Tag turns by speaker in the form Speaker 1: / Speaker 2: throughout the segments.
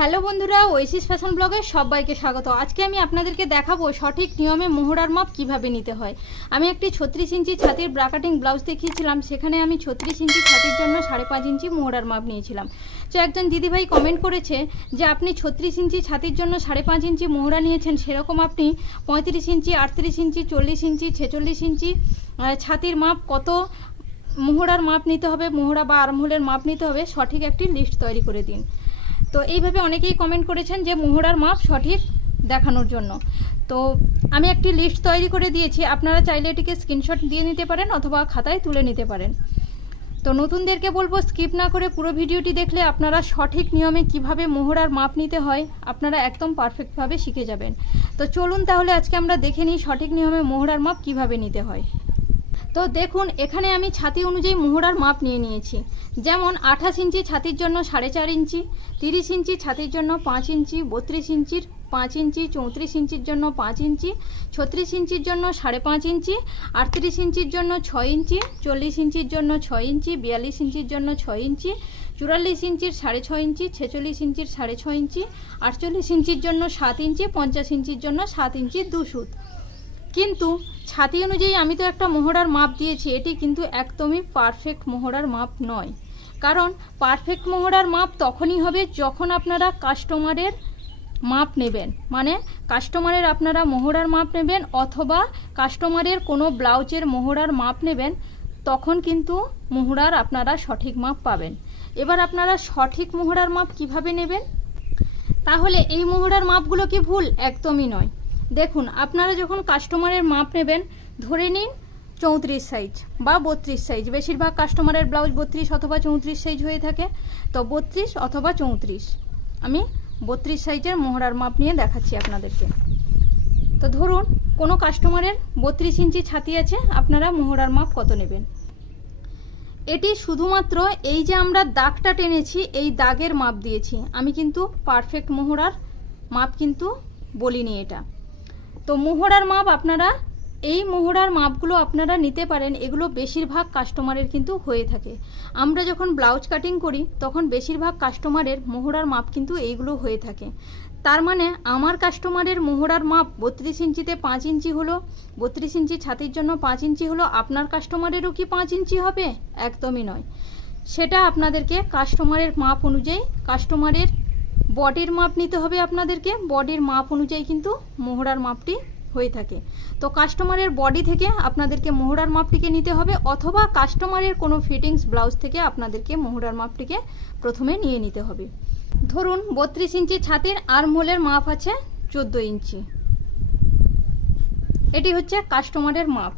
Speaker 1: Hello বন্ধুরা Oasis fashion ব্লগে সবাইকে স্বাগত। আজকে আমি আপনাদেরকে দেখাবো সঠিক নিয়মে মোহরার মাপ কীভাবে নিতে হয়। আমি একটি ছত্রিশ ইঞ্চি ছাতির ব্রাকাটিং ব্লাউজ দেখিয়েছিলাম, সেখানে আমি ছত্রিশ ইঞ্চি ছাতির জন্য সাড়ে পাঁচ ইঞ্চি মোহরার মাপ নিয়েছিলাম। তো একজন দিদিভাই কমেন্ট করেছে যে, আপনি ছত্রিশ ইঞ্চি ছাতির জন্য সাড়ে পাঁচ ইঞ্চি মোহরা নিয়েছেন, সেরকম আপনি পঁয়ত্রিশ ইঞ্চি, আটত্রিশ ইঞ্চি, চল্লিশ ইঞ্চি, ছেচল্লিশ ইঞ্চি ছাতির মাপ কত মোহরার মাপ নিতে হবে, মোহরা বা আরমহলের মাপ নিতে হবে, সঠিক একটি লিস্ট তৈরি করে দিন। তো এইভাবে অনেকেই কমেন্ট করেছেন যে মোহরার মাপ সঠিক দেখানোর জন্য। তো আমি একটি লিস্ট তৈরি করে দিয়েছি, আপনারা চাইলে এটিকে স্ক্রিনশট দিয়ে নিতে পারেন অথবা খাতায় তুলে নিতে পারেন। তো নতুনদেরকে বলব স্কিপ না করে পুরো ভিডিওটি দেখলে আপনারা সঠিক নিয়মে কীভাবে মোহরার মাপ নিতে হয়, আপনারা একদম পারফেক্টভাবে শিখে যাবেন। তো চলুন তাহলে আজকে আমরা দেখে নিই সঠিক নিয়মে মোহরার মাপ কীভাবে নিতে হয়। তো দেখুন, এখানে আমি ছাতি অনুযায়ী মোহরার মাপ নিয়ে নিয়েছি। যেমন, আঠাশ ইঞ্চি ছাতির জন্য সাড়ে চার ইঞ্চি, তিরিশ ইঞ্চি ছাতির জন্য পাঁচ ইঞ্চি, বত্রিশ ইঞ্চির পাঁচ ইঞ্চি, চৌত্রিশ ইঞ্চির জন্য পাঁচ ইঞ্চি, ছত্রিশ ইঞ্চির জন্য সাড়ে পাঁচ ইঞ্চি, আটত্রিশ ইঞ্চির জন্য ছয় ইঞ্চি, চল্লিশ ইঞ্চির জন্য ছয় ইঞ্চি, বিয়াল্লিশ ইঞ্চির জন্য ছয় ইঞ্চি, চুরাল্লিশ ইঞ্চির সাড়ে ছয় ইঞ্চি, ছেচল্লিশ ইঞ্চির সাড়ে ছয় ইঞ্চি, আটচল্লিশ ইঞ্চির জন্য সাত ইঞ্চি, পঞ্চাশ ইঞ্চির জন্য সাত ইঞ্চি দু সুত। কিন্তু ছাতি অনুযায়ী আমি তো একটা মোহরার মাপ দিয়েছি, এটি কিন্তু একদমই পারফেক্ট মোহরার মাপ নয়। কারণ পারফেক্ট মোহরার মাপ তখনই হবে যখন আপনারা কাস্টমারের মাপ নেবেন। মানে কাস্টমারের আপনারা মোহরার মাপ নেবেন অথবা কাস্টমারের কোনো ব্লাউজের মোহরার মাপ নেবেন, তখন কিন্তু মোহরার আপনারা সঠিক মাপ পাবেন। এবার আপনারা সঠিক মোহরার মাপ কীভাবে নেবেন? তাহলে এই মোহরার মাপগুলো কি ভুল? একদমই নয়। দেখুন, আপনারা যখন কাস্টমারের মাপ নেবেন, ধরে নিন চৌত্রিশ সাইজ বা বত্রিশ সাইজ বেশিরভাগ কাস্টমারের ব্লাউজ বত্রিশ অথবা চৌত্রিশ সাইজ হয়ে থাকে। তো বত্রিশ অথবা চৌত্রিশ। আমি বত্রিশ সাইজের মোহরার মাপ নিয়ে দেখাচ্ছি আপনাদেরকে। তো ধরুন, কোনো কাস্টমারের বত্রিশ ইঞ্চি ছাতি আছে, আপনারা মোহরার মাপ কত নেবেন? এটি শুধুমাত্র এই যে আমরা দাগটা টেনেছি, এই দাগের মাপ দিয়েছি। আমি কিন্তু পারফেক্ট মোহরার মাপ কিন্তু বলিনি এটা। তো মোহরার মাপ আপনারা, এই মোহরার মাপগুলো আপনারা নিতে পারেন, এগুলো বেশিরভাগ কাস্টমারের কিন্তু হয়ে থাকে। আমরা যখন ব্লাউজ কাটিং করি, তখন বেশিরভাগ কাস্টমারের মোহরার মাপ কিন্তু এইগুলো হয়ে থাকে। তার মানে আমার কাস্টমারের মোহরার মাপ বত্রিশ ইঞ্চিতে পাঁচ ইঞ্চি হলো, বত্রিশ ইঞ্চি ছাতির জন্য পাঁচ ইঞ্চি হলো, আপনার কাস্টমারেরও কি পাঁচ ইঞ্চি হবে? একদমই নয়। সেটা আপনাদেরকে কাস্টমারের মাপ অনুযায়ী কাস্টমারের বডির মাপ নিতে হবে আপনাদেরকে। বডির মাপ অনুযায়ী কিন্তু মোহরার মাপটি হয়ে থাকে। তো কাস্টমারের বডি থেকে আপনাদেরকে মোহরার মাপটিকে নিতে হবে অথবা কাস্টমারের কোনো ফিটিংস ব্লাউজ থেকে আপনাদেরকে মোহরার মাপটিকে প্রথমে নিয়ে নিতে হবে। ধরুন, বত্রিশ ইঞ্চি ছাতির আর্মহোলের মাপ আছে চোদ্দ ইঞ্চি। এটি হচ্ছে কাস্টমারের মাপ।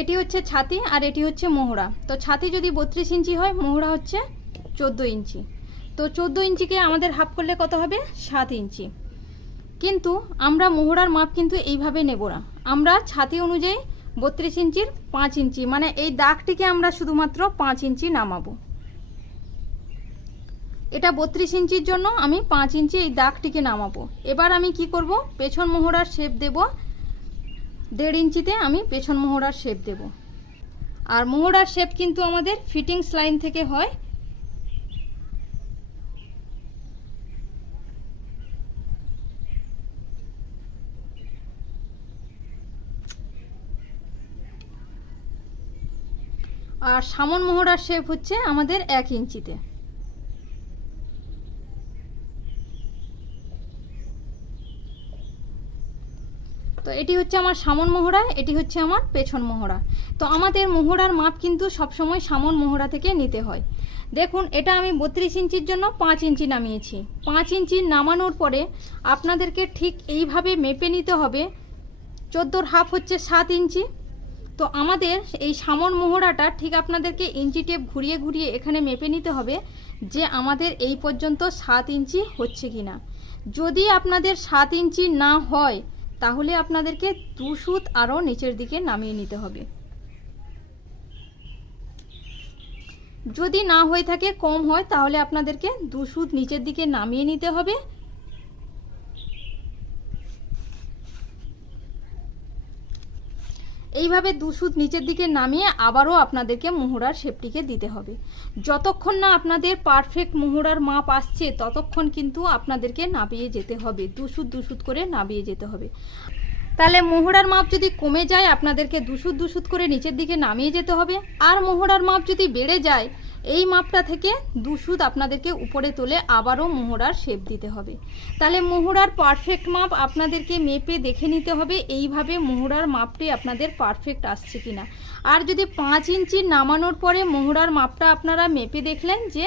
Speaker 1: এটি হচ্ছে ছাতি আর এটি হচ্ছে মোহরা। তো ছাতি যদি বত্রিশ ইঞ্চি হয়, মোহরা হচ্ছে চোদ্দ ইঞ্চি। তো চোদ্দ ইঞ্চিকে আমাদের হাফ করলে কত হবে? সাত ইঞ্চি। কিন্তু আমরা মোহরার মাপ কিন্তু এইভাবে নেব না। আমরা ছাতি অনুযায়ী বত্রিশ ইঞ্চির পাঁচ ইঞ্চি মানে এই দাগটিকে আমরা শুধুমাত্র পাঁচ ইঞ্চি নামাবো। এটা বত্রিশ ইঞ্চির জন্য আমি পাঁচ ইঞ্চি এই দাগটিকে নামাবো। এবার আমি কি করব? পেছন মোহরার শেপ দেব। দেড় ইঞ্চিতে আমি পেছন মোহরার শেপ দেব। আর মোহরার শেপ কিন্তু আমাদের ফিটিংস লাইন থেকে হয়। আর সামন মোহরার শেপ হচ্ছে আমাদের এক ইঞ্চিতে। তো এটি হচ্ছে আমার সামন মোহরা, এটি হচ্ছে আমার পেছন মোহরা। তো আমাদের মোহরার মাপ কিন্তু সবসময় সামন মোহরা থেকে নিতে হয়। দেখুন, এটা আমি বত্রিশ ইঞ্চির জন্য পাঁচ ইঞ্চি নামিয়েছি। পাঁচ ইঞ্চি নামানোর পরে আপনাদেরকে ঠিক এইভাবে মেপে নিতে হবে। চোদ্দোর হাফ হচ্ছে সাত ইঞ্চি। তো আমাদের এই সামন মোহরাটা ঠিক আপনাদেরকে ইঞ্চি টেপ ঘুরিয়ে ঘুরিয়ে এখানে মেপে নিতে হবে যে আমাদের এই পর্যন্ত সাত ইঞ্চি হচ্ছে কি না যদি আপনাদের সাত ইঞ্চি না হয় তাহলে আপনাদেরকে দু সুত আরও নিচের দিকে নামিয়ে নিতে হবে। যদি না হয়ে থাকে, কম হয়, তাহলে আপনাদেরকে দু সুত নিচের দিকে নামিয়ে নিতে হবে। এইভাবে দুশুদ নিচের দিকে নামিয়ে আবারও আপনাদেরকে মোহরার শেপটিকে দিতে হবে। যতক্ষণ না আপনাদের পারফেক্ট মোহরার মাপ আসছে, ততক্ষণ কিন্তু আপনাদেরকে নাবিয়ে যেতে হবে। দুশুদ দুশুদ করে নাবিয়ে যেতে হবে। তাহলে মোহরার মাপ যদি কমে যায়, আপনাদেরকে দুশুদ দুশুদ করে নিচের দিকে নামিয়ে যেতে হবে। আর মোহরার মাপ যদি বেড়ে যায় এই মাপটা থেকে দুশুদ আপনাদেরকে উপরে তুলে আবারও মোহরার শেপ দিতে হবে। তাহলে মোহরার পারফেক্ট মাপ আপনাদেরকে মেপে দেখে নিতে হবে এইভাবে মোহরার মাপটি আপনাদের পারফেক্ট আসছে কিনা। আর যদি পাঁচ ইঞ্চি নামানোর পরে মোহরার মাপটা আপনারা মেপে দেখলেন যে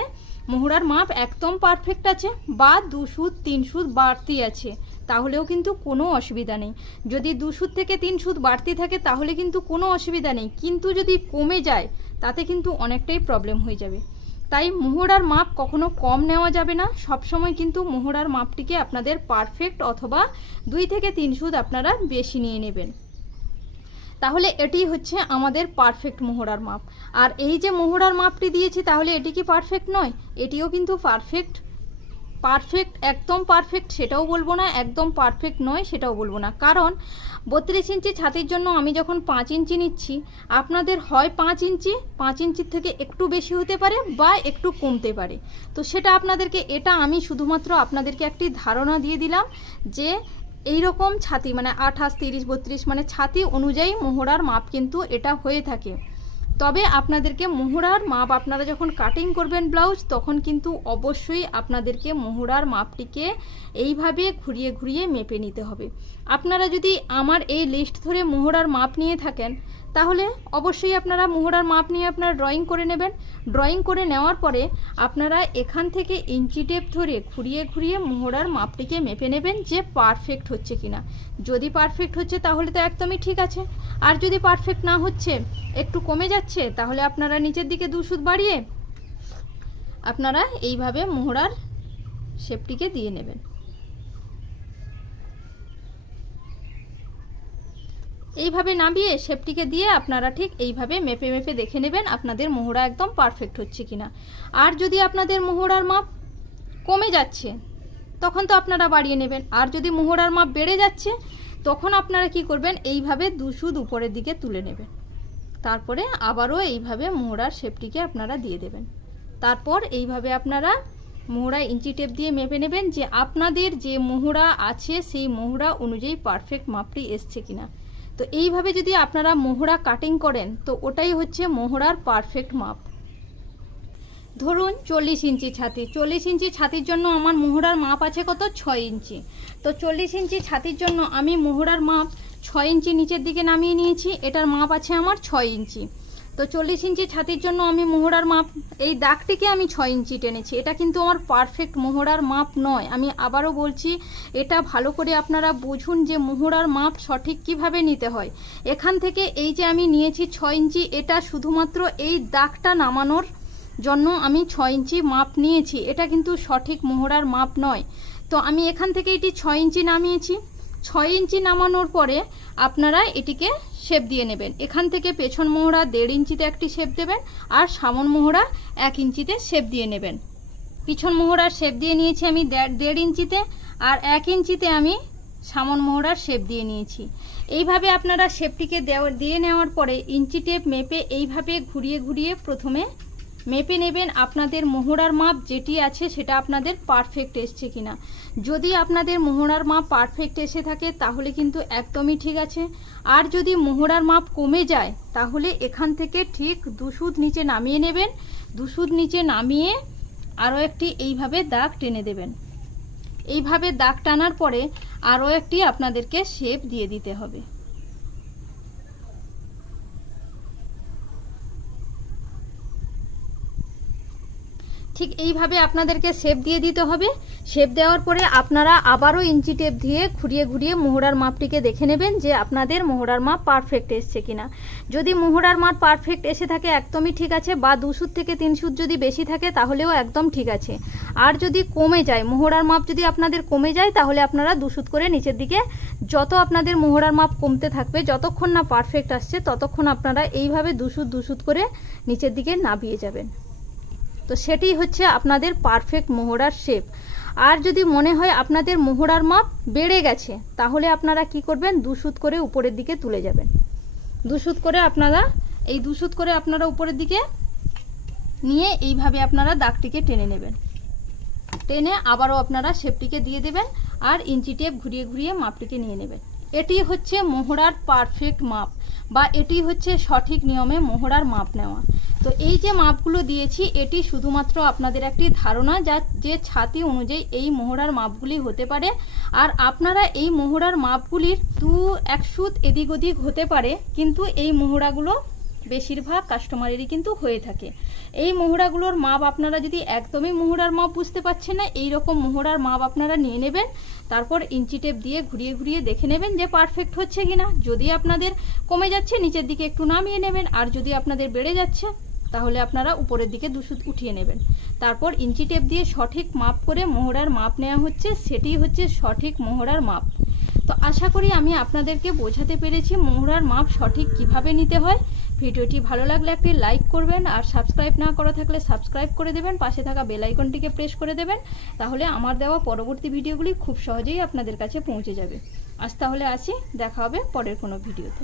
Speaker 1: মোহরার মাপ একদম পারফেক্ট আছে, বা দু সুদ তিন সুদ বাড়তি আছে, তাহলেও কিন্তু কোনো অসুবিধা নেই। যদি দু সুদ থেকে তিন সুদ বাড়তি থাকে, তাহলে কিন্তু কোনো অসুবিধা নেই। কিন্তু যদি কমে যায়, তাতে কিন্তু অনেকটাই প্রবলেম হয়ে যাবে। তাই মোহরার মাপ কখনো কম নেওয়া যাবে না। সবসময় কিন্তু মোহরার মাপটিকে আপনাদের পারফেক্ট অথবা দুই থেকে তিন সুদ আপনারা বেশি নিয়ে নেবেন। তাহলে এটি হচ্ছে আমাদের পারফেক্ট মোহরার মাপ। আর এই যে মোহরার মাপটি দিয়েছি, তাহলে এটি কি পারফেক্ট নয়? এটিও কিন্তু পারফেক্ট পারফেক্ট একদম পারফেক্ট সেটাও বলব না, একদম পারফেক্ট নয় সেটাও বলব না। কারণ বত্রিশ ইঞ্চি ছাতির জন্য আমি যখন পাঁচ ইঞ্চি নিচ্ছি, আপনাদের হয় পাঁচ ইঞ্চি, পাঁচ ইঞ্চির থেকে একটু বেশি হতে পারে বা একটু কমতে পারে। তো সেটা আপনাদেরকে, এটা আমি শুধুমাত্র আপনাদেরকে একটি ধারণা দিয়ে দিলাম যে এই রকম ছাতি মানে আঠাশ, তিরিশ, বত্রিশ মানে ছাতি অনুযায়ী মোহরার মাপ কিন্তু এটা হয়ে থাকে। তবে আপনাদেরকে মোহরার মাপ, আপনারা যখন কাটিং করবেন ব্লাউজ তখন কিন্তু অবশ্যই আপনাদেরকে মোহরার মাপটিকে এইভাবে ঘুরিয়ে ঘুরিয়ে মেপে নিতে হবে। আপনারা যদি আমার এই লিস্ট ধরে মোহরার মাপ নিয়ে থাকেন তাহলে অবশ্যই আপনারা মোহরার মাপ নিয়ে আপনারা ড্রয়িং করে নেবেন। ড্রয়িং করে নেওয়ার পরে আপনারা এখান থেকে ইঞ্চি টেপ ধরে ঘুরিয়ে ঘুরিয়ে মোহরার মাপটিকে মেপে নেবেন যে পারফেক্ট হচ্ছে কিনা। যদি পারফেক্ট হচ্ছে তাহলে তো একদমই ঠিক আছে। আর যদি পারফেক্ট না হচ্ছে, একটু কমে যাচ্ছে, তাহলে আপনারা নিচের দিকে দুশুদ বাড়িয়ে আপনারা এইভাবে মোহরার শেপটিকে দিয়ে নেবেন। এইভাবে নামিয়ে শেপটিকে দিয়ে আপনারা ঠিক এইভাবে মেপে মেপে দেখে নেবেন আপনাদের মোহরা একদম পারফেক্ট হচ্ছে কিনা। আর যদি আপনাদের মোহরার মাপ কমে যাচ্ছে, তখন তো আপনারা বাড়িয়ে নেবেন। আর যদি মোহরার মাপ বেড়ে যাচ্ছে, তখন আপনারা কি করবেন? এইভাবে দুশুদ উপরের দিকে তুলে নেবেন। তারপরে আবারও এইভাবে মোহরার শেপটিকে আপনারা দিয়ে দেবেন। তারপর এইভাবে আপনারা মোহরা ইঞ্চি টেপ দিয়ে মেপে নেবেন যে আপনাদের যে মোহরা আছে, সেই মোহরা অনুযায়ী পারফেক্ট মাপটি এসছে কিনা। তো এইভাবে যদি আপনারা মোহরা কাটিং করেন, তো ওটাই হচ্ছে মোহরার পারফেক্ট মাপ ধরুন চল্লিশ ইঞ্চি ছাতি, চল্লিশ ইঞ্চি ছাতির জন্য আমার মোহরার মাপ আছে কত? ছয় ইঞ্চি। তো চল্লিশ ইঞ্চি ছাতির জন্য আমি মোহরার মাপ ছয় ইঞ্চি নিচের দিকে নামিয়ে নিয়েছি, এটার মাপ আছে আমার ছয় ইঞ্চি। তো চল্লিশ ইঞ্চি ছাতির জন্য আমি মোহরার মাপ, এই দাগটিকে আমি ছয় ইঞ্চি টেনেছি। এটা কিন্তু আমার পারফেক্ট মোহরার মাপ নয়। আমি আবারও বলছি, এটা ভালো করে আপনারা বুঝুন যে মোহরার মাপ সঠিক কীভাবে নিতে হয়। এখান থেকে এই যে আমি নিয়েছি ছয় ইঞ্চি, এটা শুধুমাত্র এই দাগটা নামানোর জন্য আমি ছয় ইঞ্চি মাপ নিয়েছি। এটা কিন্তু সঠিক মোহরার মাপ নয়। তো আমি এখান থেকে এটি ছয় ইঞ্চি নামিয়েছি। ছয় ইঞ্চি নামানোর পরে আপনারা এটিকে শেপ দিয়ে নেবেন। এখান থেকে পেছন মোহরা দেড় ইঞ্চিতে একটি শেপ দেবেন আর সামন মোহরা এক ইঞ্চিতে শেপ দিয়ে নেবেন। পিছন মোহরার শেপ দিয়ে নিয়েছি আমি দেড় ইঞ্চিতে আর এক ইঞ্চিতে আমি সামন মোহরার শেপ দিয়ে নিয়েছি। এইভাবে আপনারা শেপটিকে দিয়ে নেওয়ার পরে ইঞ্চি টেপ মেপে এইভাবে ঘুরিয়ে ঘুরিয়ে প্রথমে মেপে নেবেন আপনাদের মোহরার মাপ যেটি আছে সেটা আপনাদের পারফেক্ট এসছে কিনা। যদি আপনাদের মোহরার মাপ পারফেক্ট এসে থাকে, তাহলে কিন্তু একদমই ঠিক আছে। আর যদি মোহরার মাপ কমে যায়, তাহলে এখান থেকে ঠিক দুশুদ নিচে নামিয়ে নেবেন। দুশুদ নিচে নামিয়ে আরও একটি এইভাবে দাগ টেনে দেবেন। এইভাবে দাগ টানার পরে আরও একটি আপনাদেরকে শেপ দিয়ে দিতে হবে। ঠিক এইভাবে আপনাদেরকে শেপ দিয়ে দিতে হবে। শেপ দেওয়ার পরে আপনারা আবারও ইঞ্চি টেপ দিয়ে ঘুরিয়ে ঘুরিয়ে মোহরার মাপটিকে দেখে নেবেন যে আপনাদের মোহরার মাপ পারফেক্ট এসছে কিনা। যদি মোহরার মাপ পারফেক্ট এসে থাকে, একদমই ঠিক আছে, বা দুশুদ থেকে তিন যদি বেশি থাকে, তাহলেও একদম ঠিক আছে। আর যদি কমে যায়, মোহরার মাপ যদি আপনাদের কমে যায়, তাহলে আপনারা দুশুদ করে নিচের দিকে যত আপনাদের মোহরার মাপ কমতে থাকবে, যতক্ষণ না পারফেক্ট আসছে, ততক্ষণ আপনারা এইভাবে দুশুদ দুশুদ করে নিচের দিকে নাবিয়ে যাবেন। তো সেটি হচ্ছে আপনাদের পারফেক্ট মোহরার শেপ আর যদি মনে হয় আপনাদের মোহরার মাপ বেড়ে গেছে, তাহলে আপনারা কি করবেন? দুশুদ করে উপরের দিকে তুলে যাবেন। দুশুত করে আপনারা, এই দুশুত করে আপনারা উপরের দিকে নিয়ে এইভাবে আপনারা দাগটিকে টেনে নেবেন। টেনে আবারও আপনারা শেপটিকে দিয়ে দেবেন আর ইঞ্চি টেপ ঘুরিয়ে ঘুরিয়ে মাপটিকে নিয়ে নেবেন। এটি হচ্ছে মোহরার পারফেক্ট মাপ বা এটি হচ্ছে সঠিক নিয়মে মোহরার মাপ নেওয়া। তো এই যে মাপগুলো দিয়েছি, এটি শুধুমাত্র আপনাদের একটি ধারণা যা যে ছাতি অনুযায়ী এই মোহরার মাপগুলি হতে পারে। আর আপনারা এই মোহরার মাপগুলির দু এক সুত এদিক ওদিক হতে পারে, কিন্তু এই মোহরাগুলো বেশিরভাগ কাস্টমারেরই কিন্তু হয়ে থাকে। এই মোহরাগুলোর মাপ আপনারা যদি একদমই মোহরার মাপ বুঝতে পারছেন না, এই রকম মোহরার মাপ আপনারা নিয়ে নেবেন, তারপর ইঞ্চি টেপ দিয়ে ঘুরিয়ে ঘুরিয়ে দেখে নেবেন যে পারফেক্ট হচ্ছে কিনা। যদি আপনাদের কমে যাচ্ছে, নিচের দিকে একটু নামিয়ে নেবেন, আর যদি আপনাদের বেড়ে যাচ্ছে তাহলে আপনারা উপরের দিকে দুশুদ উঠিয়ে নেবেন। তারপর ইঞ্চি টেপ দিয়ে সঠিক মাপ করে মোহরার মাপ নেওয়া হচ্ছে, সেটি হচ্ছে সঠিক মোহরার মাপ। তো আশা করি আমি আপনাদেরকে বোঝাতে পেরেছি মোহরার মাপ সঠিক কীভাবে নিতে হয়। ভিডিওটি ভালো লাগলে একটি লাইক করবেন, আর সাবস্ক্রাইব না করা থাকলে সাবস্ক্রাইব করে দেবেন, পাশে থাকা বেল আইকনটিকে প্রেস করে দেবেন, তাহলে আমার দেওয়া পরবর্তী ভিডিওগুলি খুব সহজেই আপনাদের কাছে পৌঁছে যাবে। আজ তাহলে আসি, দেখা হবে পরের কোনো ভিডিওতে।